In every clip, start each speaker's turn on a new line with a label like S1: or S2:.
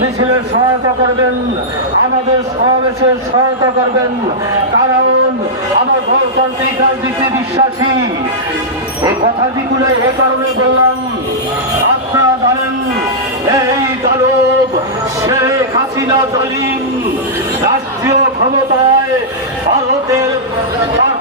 S1: মিছিলের সহায়তা করবেন, আমাদের সমাবেশের সহায়তা করবেন, কারণ আমার গণতান্ত্রিক রাজনীতি বিশ্বাসী। এই কথাটিগুলো এ কারণে বললাম, আপনারা জানেন, এই দানব শেখ হাসিনা জালিম রাষ্ট্রীয় ক্ষমতায় ভারতের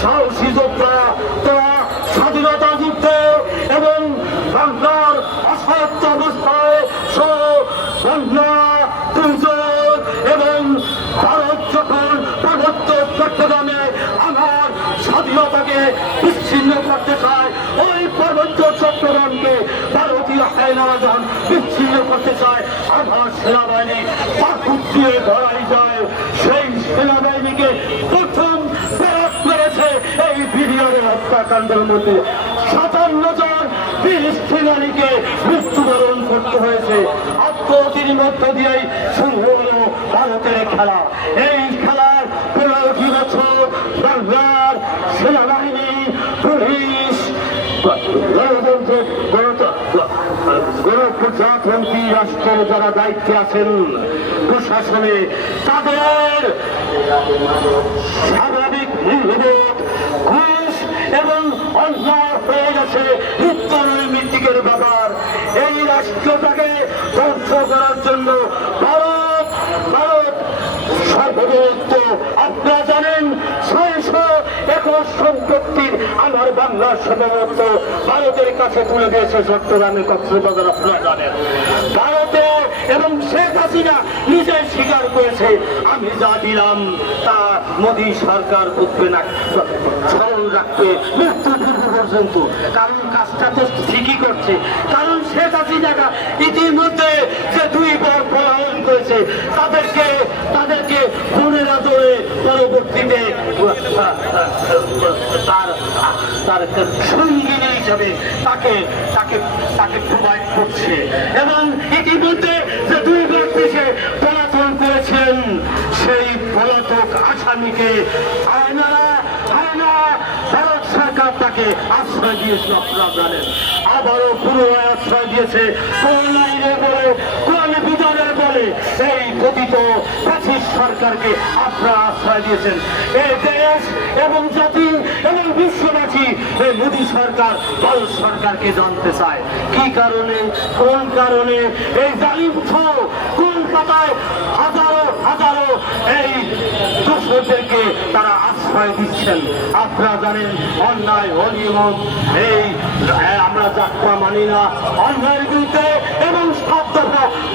S1: সাহসী যোদ্ধা তারা স্বাধীনতা যুদ্ধে এবং বাংলার অসাধ্য অবস্থায় স্বাধীনতাকে বিচ্ছিন্ন করতে চায়, ওই ভারতীয় বিচ্ছিন্ন করতে চায় সেনাবাহিনী যায়। সেই সেনাবাহিনীকে প্রথম হত্যাকাণ্ডের মধ্যে সাতান্ন জন ফিলিস্তিনানিকে মৃত্যুবরণ করতে হয়েছে। আত্মহতির মধ্য দিয়েই শুরু হলো ভারতের খেলা। এই খেলার পনেরোটি বছর বাংলার সেনাবাহিনী, পুলিশ, গণপ্রজাতন্ত্রী রাষ্ট্রের যারা দায়িত্বে আছেন, প্রশাসনে তাদের স্বাভাবিক মূল্যবোধ ঘুষ এবং গেছে উত্তরনৈমিত্তিকের ব্যাপার। এই রাষ্ট্রটাকে ধ্বংস করার জন্য ভারত ভারত সর্বভৌমত্ব। আপনারা জানেন, ছয়শো একর সম্পত্তির আমার বাংলার ভারতের কাছে তুলে দিয়েছে চট্টগ্রামের কক্সবাজার, আপনারা জানেন। ভারতে এবং শেখ হাসিনা নিজে স্বীকার করেছে, আমি যা দিলাম তা মোদী সরকার বুঝবে না। রাখবে মৃত্যু পর্যন্ত। কারণ কাজটা তো ঠিকই করছে। কারণ শেখ হাসিনাটা ইতিমধ্যে যে দুইবার পলায়ন করেছে, তাদেরকে তাদেরকে মনের আদরে পরবর্তীতে, তার তার সঙ্গিনী হিসাবে তাকে তাকে তাকে প্রোভাইড করছে এবং ইতিমধ্যে যে দুইবার দেশে পলাতন করেছেন সেই পলাতক আসামিকে আয়নারা আয়না ভারত সরকার তাকে আশ্রয় দিয়েছিল আপনারা জানেন। আবারও পুনরায় আশ্রয় দিয়েছে কোন দেশ এবং জাতি এবং বিশ্ববাসী সরকার সরকারকে জানতে চায়। কি কারণে, কোন কারণে জালিম কলকাতায় হাজারো হাজারো এই দোষরদেরকে আশ্রয় দিচ্ছেন। আপনারা জানেন, অন্যায়, অনিয়ম, এই আমরা যাত্রা মানি না। অন্যায়ের বিরুদ্ধে এবং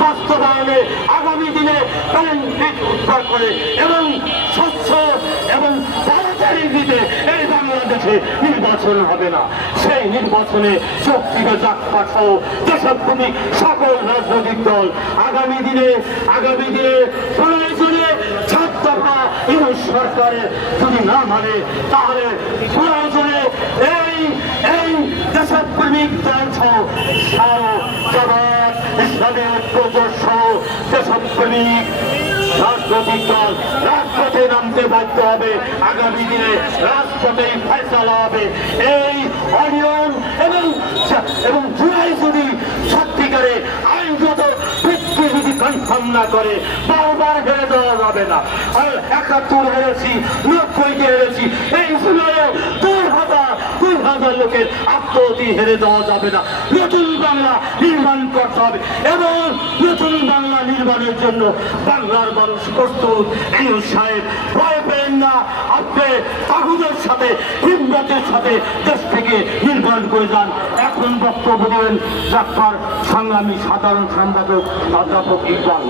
S1: বাস্তবায়নে আগামী দিনে উদ্ধার করে এবং স্বচ্ছ এবং দিতে এই বাংলাদেশে নির্বাচন হবে না। সেই নির্বাচনে শক্তিকে জাতপা সহ দেশপ্রতি সকল রাজনৈতিক দল। আগামী দিনে আগামী দিনে প্রয়োজনে ইউনুস সরকারের যদি না মানে তাহলে এই এই রাজপথে নামতে বাধ্য হবে, আগামী দিনে রাজপথেই ফয়সলা হবে। এই অনিয়ম এবং এবং জুলাই যদি সত্যিকারে আইনগত না করে, বারবার হেরে দেওয়া যাবে না। একাত্তর হেরেছি নব্বইকে হেরেছি, এই জুলাইয়ে দুই হাজার দুই হাজার লোকের আত্মহতি হেরে দেওয়া যাবে না। নতুন বাংলা নির্মাণ করতে হবে। এবং নতুন বাংলা নির্মাণের জন্য বাংলার মানুষ প্রস্তুত। ইউ সাহেব, ভয় পেলেন না। আপনি তাগুদের সাথে হিম্মতের সাথে দেশ থেকে নির্মাণ করে যান। এখন বক্তব্য দেবেন ডাক্তার সংগ্রামী সাধারণ সম্পাদক অধ্যাপক ইকবাল।